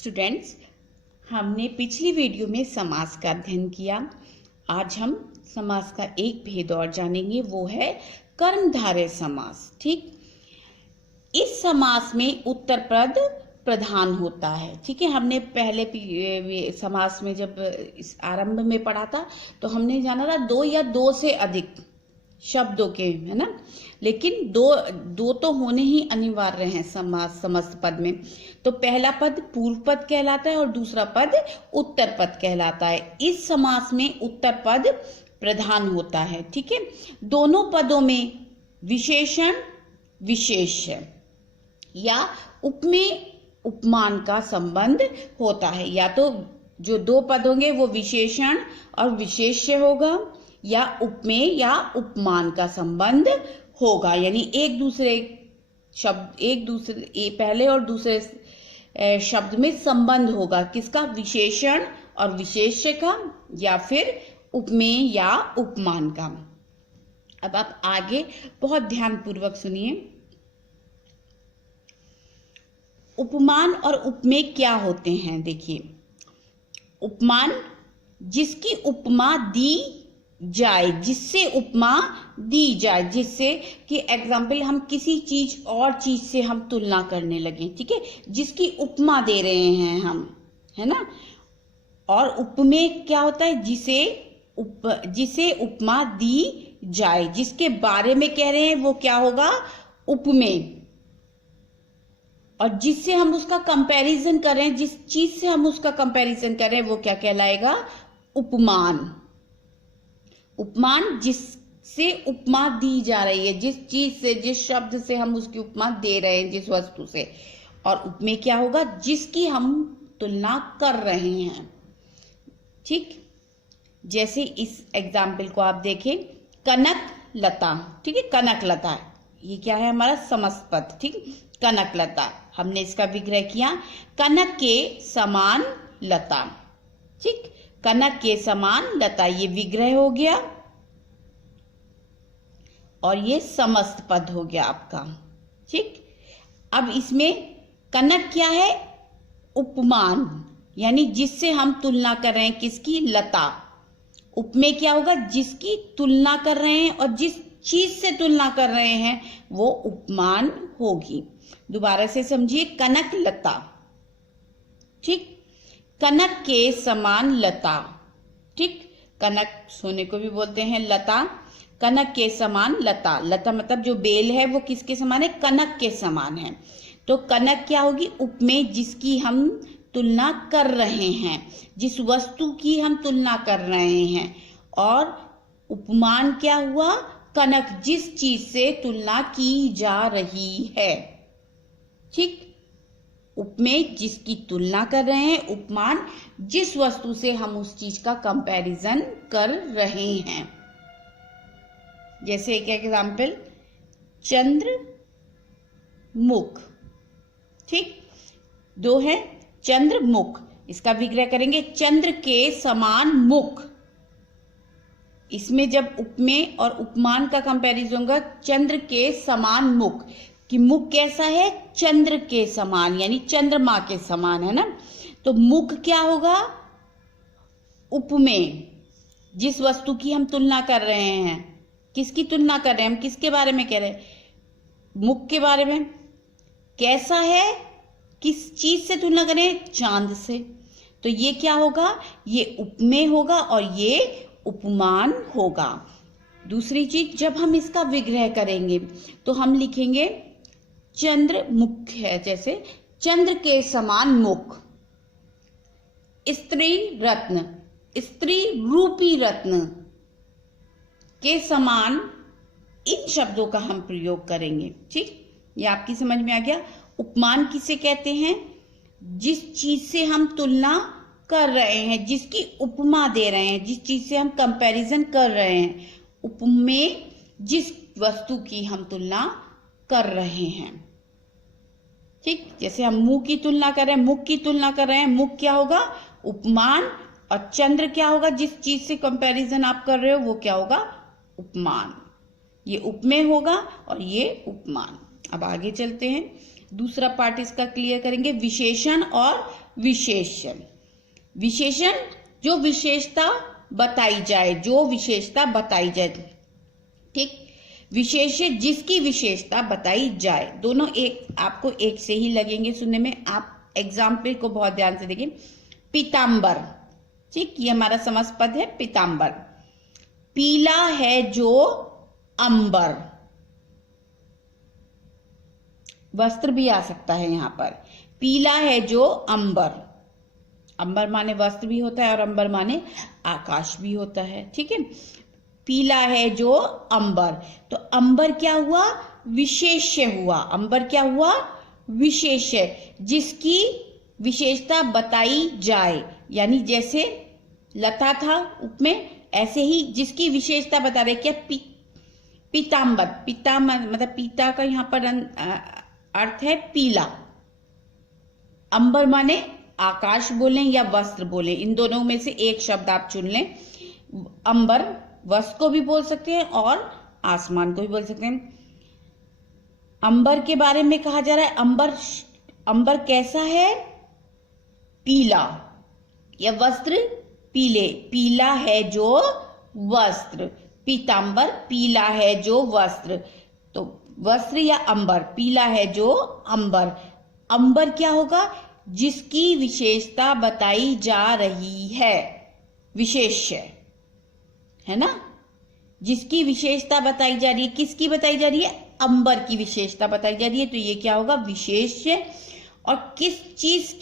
Students, हमने पिछली video में समास का अध्ययन किया। आज हम समास का एक भेद और जानेंगे, वो है कर्मधारय समास। ठीक, इस समास में उत्तरपद प्रधान होता है। ठीक है, हमने पहले समास में जब इस आरंभ में पढ़ा था तो हमने जाना था दो या दो से अधिक शब्दों के, है ना, लेकिन दो तो होने ही अनिवार्य हैं समास समस्त पद में। तो पहला पद पूर्व पद कहलाता है और दूसरा पद उत्तर पद कहलाता है। इस समास में उत्तर पद प्रधान होता है। ठीक है, दोनों पदों में विशेषण विशेष्य या उपमेय उपमान का संबंध होता है। या तो जो दो पद होंगे वो विशेषण और विशेष्य होगा या उपमेय या उपमान का संबंध होगा, यानी एक दूसरे पहले और दूसरे शब्द में संबंध होगा। किसका? विशेषण और विशेष्य का या फिर उपमेय या उपमान का। अब आप आगे बहुत ध्यानपूर्वक सुनिए। उपमान और उपमेय क्या होते हैं? देखिए, उपमान जिसकी उपमा दी जाए, जिससे उपमा दी जाए, जिससे कि एग्जाम्पल हम किसी चीज और चीज से हम तुलना करने लगे। ठीक है, जिसकी उपमा दे रहे हैं हम, है ना। और उपमेय क्या होता है? जिसे उपमा दी जाए, जिसके बारे में कह रहे हैं वो क्या होगा? उपमेय। और जिससे हम उसका कंपैरिजन कर रहे हैं, जिस चीज से हम उसका कंपैरिजन कर रहे हैं वो क्या कहलाएगा? उपमान। उपमान जिससे उपमा दी जा रही है, जिस चीज से, जिस शब्द से हम उसकी उपमा दे रहे हैं, जिस वस्तु से। और उपमेय क्या होगा? जिसकी हम तुलना कर रहे हैं। ठीक, जैसे इस एग्जाम्पल को आप देखें, कनक लता। ठीक है, कनक लता, ये क्या है? हमारा समस्त पद। ठीक, कनक लता, हमने इसका विग्रह किया, कनक के समान लता। ठीक, कनक के समान लता, ये विग्रह हो गया और ये समस्त पद हो गया आपका। ठीक, अब इसमें कनक क्या है? उपमान, यानी जिससे हम तुलना कर रहे हैं, किसकी? लता। उपमेय क्या होगा? जिसकी तुलना कर रहे हैं और जिस चीज से तुलना कर रहे हैं वो उपमान होगी। दोबारा से समझिए, कनक लता। ठीक, कनक के समान लता। ठीक, कनक सोने को भी बोलते हैं लता। कनक के समान लता, लता मतलब जो बेल है वो किसके समान है? कनक के समान है। तो कनक क्या होगी? उपमेय, जिसकी हम तुलना कर रहे हैं, जिस वस्तु की हम तुलना कर रहे हैं। और उपमान क्या हुआ? कनक, जिस चीज से तुलना की जा रही है। ठीक, उपमेय जिसकी तुलना कर रहे हैं, उपमान जिस वस्तु से हम उस चीज का कंपैरिजन कर रहे हैं। जैसे एक एग्जाम्पल, चंद्र मुख। ठीक, दो है, चंद्र मुख, इसका विग्रह करेंगे, चंद्र के समान मुख। इसमें जब उपमेय और उपमान का कंपैरिजन होगा, चंद्र के समान मुख, कि मुख कैसा है? चंद्र के समान, यानी चंद्रमा के समान, है ना। तो मुख क्या होगा? उपमेय, जिस वस्तु की हम तुलना कर रहे हैं। किसकी तुलना कर रहे हैं? हम किसके बारे में कह रहे हैं? मुख के बारे में। कैसा है? किस चीज से तुलना करें? चांद से। तो ये क्या होगा? ये उपमेय होगा और ये उपमान होगा। दूसरी चीज, जब हम इसका विग्रह करेंगे तो हम लिखेंगे चंद्र मुख है, जैसे चंद्र के समान मुख। स्त्री रत्न, स्त्री रूपी रत्न के समान, इन शब्दों का हम प्रयोग करेंगे। ठीक, ये आपकी समझ में आ गया। उपमान किसे कहते हैं? जिस चीज से हम तुलना कर रहे हैं, जिसकी उपमा दे रहे हैं, जिस चीज से हम कंपैरिजन कर रहे हैं। उपमेय जिस वस्तु की हम तुलना कर रहे हैं। ठीक, जैसे हम मुंह की तुलना कर रहे हैं, मुख की तुलना कर रहे हैं, मुख क्या होगा? उपमान। और चंद्र क्या होगा? जिस चीज से कंपैरिजन आप कर रहे हो वो क्या होगा? उपमान। ये उपमेय होगा और ये उपमान। अब आगे चलते हैं। दूसरा पार्ट इसका क्लियर करेंगे, विशेषण और विशेष्य। विशेषण जो विशेषता बताई जाए, जो विशेषता बताई जाए, ठीक। विशेष्य जिसकी विशेषता बताई जाए। दोनों एक आपको एक से ही लगेंगे सुनने में। आप एग्जाम्पल को बहुत ध्यान से देखिए। पीतांबर, ठीक, ये हमारा समास पद है पीतांबर। पीला है जो अंबर, वस्त्र भी आ सकता है यहां पर। पीला है जो अंबर, अंबर माने वस्त्र भी होता है और अंबर माने आकाश भी होता है, ठीक है। पीला है जो अंबर, तो अंबर क्या हुआ, विशेष्य हुआ। अंबर क्या हुआ, विशेष्य, जिसकी विशेषता बताई जाए। यानी जैसे लता था उपमेय, ऐसे ही जिसकी विशेषता बता रहे। क्या पीतांबर, पीता मतलब पीता का यहाँ पर अर्थ है पीला। अंबर माने आकाश बोलें या वस्त्र बोलें, इन दोनों में से एक शब्द आप चुन लें। अंबर वस्त्र को भी बोल सकते हैं और आसमान को भी बोल सकते हैं। अंबर के बारे में कहा जा रहा है, अंबर कैसा है, पीला। या वस्त्र पीले, पीला है जो वस्त्र। पीतांबर पीला है जो वस्त्र, तो वस्त्र या अंबर, पीला है जो अंबर। अंबर क्या होगा, जिसकी विशेषता बताई जा रही है, विशेष्य है ना। जिसकी विशेषता बताई जा रही है, किसकी बताई जा रही है, अंबर की विशेषता बताई जा रही है, तो ये क्या होगा, विशेष्य। और किस चीज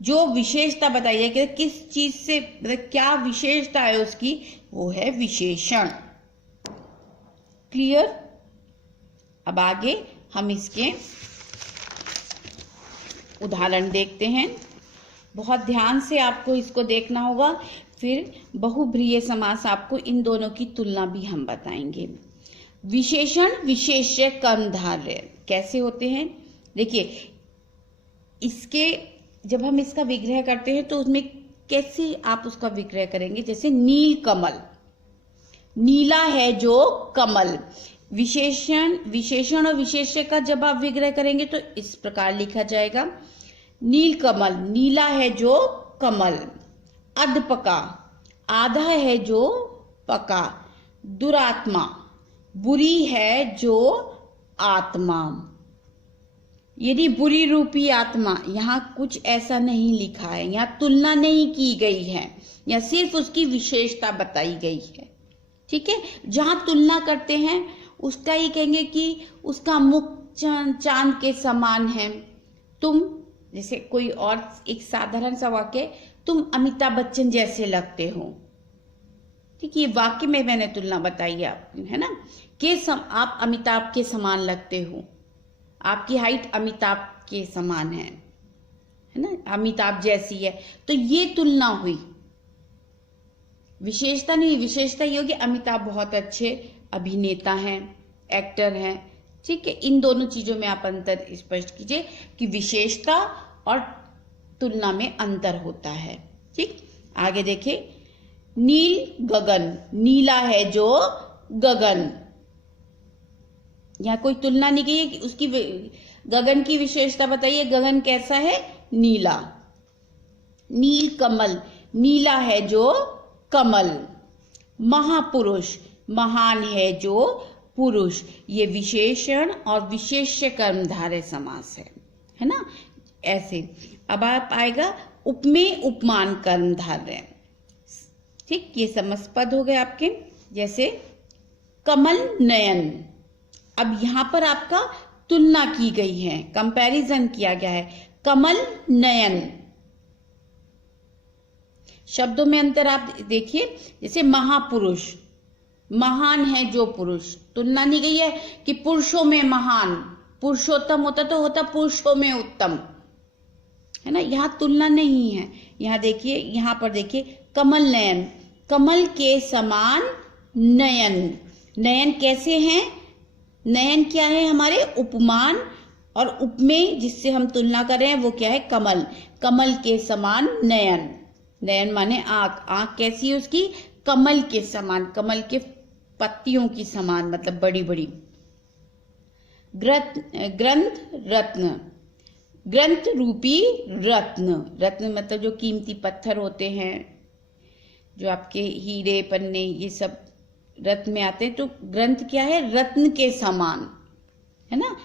जो विशेषता बताई जाए, किस चीज से मतलब क्या विशेषता है उसकी, वो है विशेषण। क्लियर। अब आगे हम इसके उदाहरण देखते हैं। बहुत ध्यान से आपको इसको देखना होगा, फिर बहुब्रीहि समास आपको इन दोनों की तुलना भी हम बताएंगे। विशेषण विशेष्य कर्मधारय कैसे होते हैं, देखिए इसके जब हम इसका विग्रह करते हैं तो उसमें कैसे आप उसका विग्रह करेंगे। जैसे नील कमल, नीला है जो कमल। विशेषण और विशेष्य का जब आप विग्रह करेंगे तो इस प्रकार लिखा जाएगा, नील कमल, नीला है जो कमल। अधपका, आधा है जो पका। दुरात्मा, बुरी है जो आत्मा। यदि बुरी रूपी आत्मा, यहाँ कुछ ऐसा नहीं लिखा है, यहाँ तुलना नहीं की गई है, यहाँ सिर्फ उसकी विशेषता बताई गई है, ठीक है। जहां तुलना करते हैं उसका ही कहेंगे कि उसका मुख चांद के समान है। तुम, जैसे कोई और एक साधारण सा वाक्य, तुम अमिताभ बच्चन जैसे लगते हो, ठीक है। ये वाक्य में मैंने तुलना बताई है ना, कि आप अमिताभ के समान लगते हो, आपकी हाइट अमिताभ के समान है ना, अमिताभ जैसी है, तो ये तुलना हुई, विशेषता नहीं। विशेषता ये होगी अमिताभ बहुत अच्छे अभिनेता हैं, एक्टर हैं, ठीक है। इन दोनों चीजों में आप अंतर स्पष्ट कीजिए कि विशेषता और तुलना में अंतर होता है, ठीक। आगे देखिए, नील गगन, नीला है जो गगन। यहाँ कोई तुलना नहीं की है कि उसकी गगन की विशेषता बताइए, गगन कैसा है, नीला। नील कमल, नीला है जो कमल। महापुरुष, महान है जो पुरुष। ये विशेषण और विशेष्य कर्मधारय समास है ना। ऐसे अब आप आएगा उपमेय उपमान कर्मधारय, ठीक। ये समस्त हो गए आपके। जैसे कमल नयन, अब यहां पर आपका तुलना की गई है, कंपैरिजन किया गया है। कमल नयन, शब्दों में अंतर आप देखिए। जैसे महापुरुष, महान है जो पुरुष, तुलना नहीं गई है कि पुरुषों में महान, पुरुषोत्तम होता तो होता पुरुषों में उत्तम, है ना। यहाँ तुलना नहीं है। यहाँ देखिए, यहाँ पर देखिए, कमल नयन, कमल के समान नयन। नयन कैसे हैं, नयन क्या है, हमारे उपमान, और उपमेय जिससे हम तुलना कर रहे हैं वो क्या है, कमल। कमल के समान नयन, नयन माने आंख, आंख कैसी है उसकी, कमल के समान, कमल के पत्तियों की समान, मतलब बड़ी बड़ी। ग्रंथ रत्न, ग्रंथ रूपी रत्न। रत्न मतलब जो कीमती पत्थर होते हैं, जो आपके हीरे पन्ने ये सब रत्न में आते हैं। तो ग्रंथ क्या है? रत्न के समान, है ना।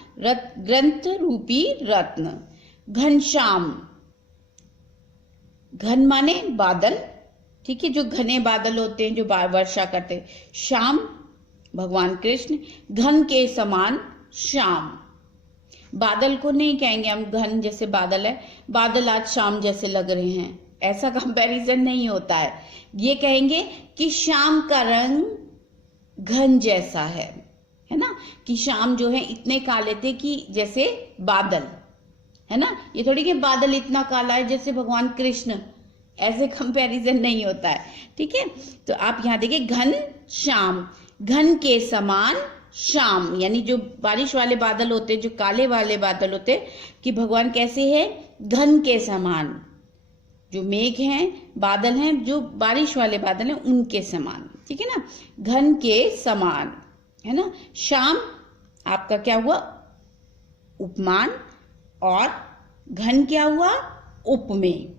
ग्रंथ रूपी रत्न। घनश्याम, घन माने बादल, ठीक है, जो घने बादल होते हैं जो वर्षा करते हैं। श्याम भगवान कृष्ण, घन के समान श्याम। बादल को नहीं कहेंगे हम घन जैसे बादल है, बादल आज शाम जैसे लग रहे हैं, ऐसा कंपैरिजन नहीं होता है। ये कहेंगे कि शाम का रंग घन जैसा है ना, कि शाम जो है इतने काले थे कि जैसे बादल, है ना। ये थोड़ी कि बादल इतना काला है जैसे भगवान कृष्ण, ऐसे कंपैरिजन नहीं होता है, ठीक है। तो आप यहां देखिए घन श्याम, घन के समान श्याम, यानी जो बारिश वाले बादल होते, जो काले वाले बादल होते, कि भगवान कैसे है? घन के समान। जो मेघ हैं, बादल हैं, जो बारिश वाले बादल हैं, उनके समान, ठीक है ना। घन के समान, है ना। श्याम आपका क्या हुआ? उपमान, और घन क्या हुआ? उपमेय।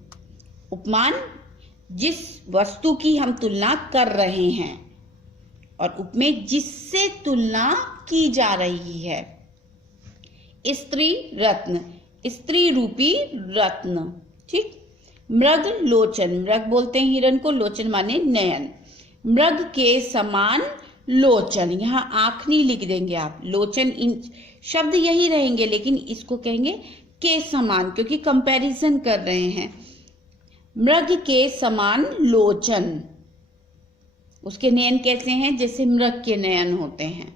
उपमान जिस वस्तु की हम तुलना कर रहे हैं, और उपमेय जिससे तुलना की जा रही है। स्त्री रत्न, स्त्री रूपी रत्न, ठीक। मृग लोचन, मृग बोलते हैं हिरण को, लोचन माने नयन। मृग के समान लोचन, यहां आंख नहीं लिख देंगे आप, लोचन इन शब्द यही रहेंगे, लेकिन इसको कहेंगे के समान, क्योंकि कंपैरिजन कर रहे हैं। मृग के समान लोचन, उसके नयन कैसे हैं? जैसे मृग के नयन होते हैं,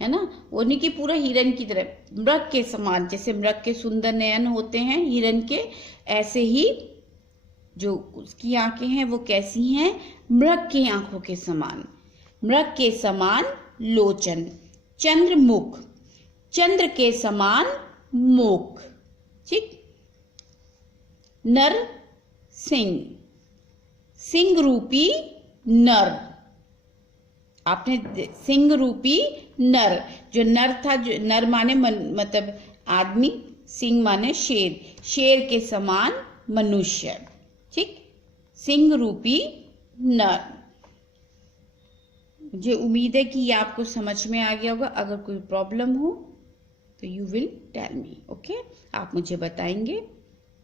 है ना। वो नहीं कि पूरा हिरण की तरह, मृग के समान, जैसे मृग के सुंदर नयन होते हैं हिरण के, ऐसे ही जो उसकी आंखें हैं वो कैसी हैं? मृग की आंखों के समान। मृग के समान लोचन। चंद्रमुख, चंद्र के समान मुख, ठीक। नर सिंह, सिंह रूपी नर, आपने सिंह रूपी नर, जो नर था, जो नर माने मतलब आदमी, सिंह माने शेर, शेर के समान मनुष्य, ठीक। सिंह रूपी नर। मुझे उम्मीद है कि ये आपको समझ में आ गया होगा। अगर कोई प्रॉब्लम हो तो you will tell me, okay, आप मुझे बताएंगे,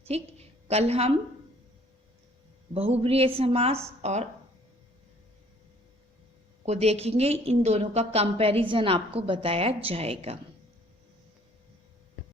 ठीक। कल हम बहुब्रीहि समास और को देखेंगे, इन दोनों का कंपैरिजन आपको बताया जाएगा।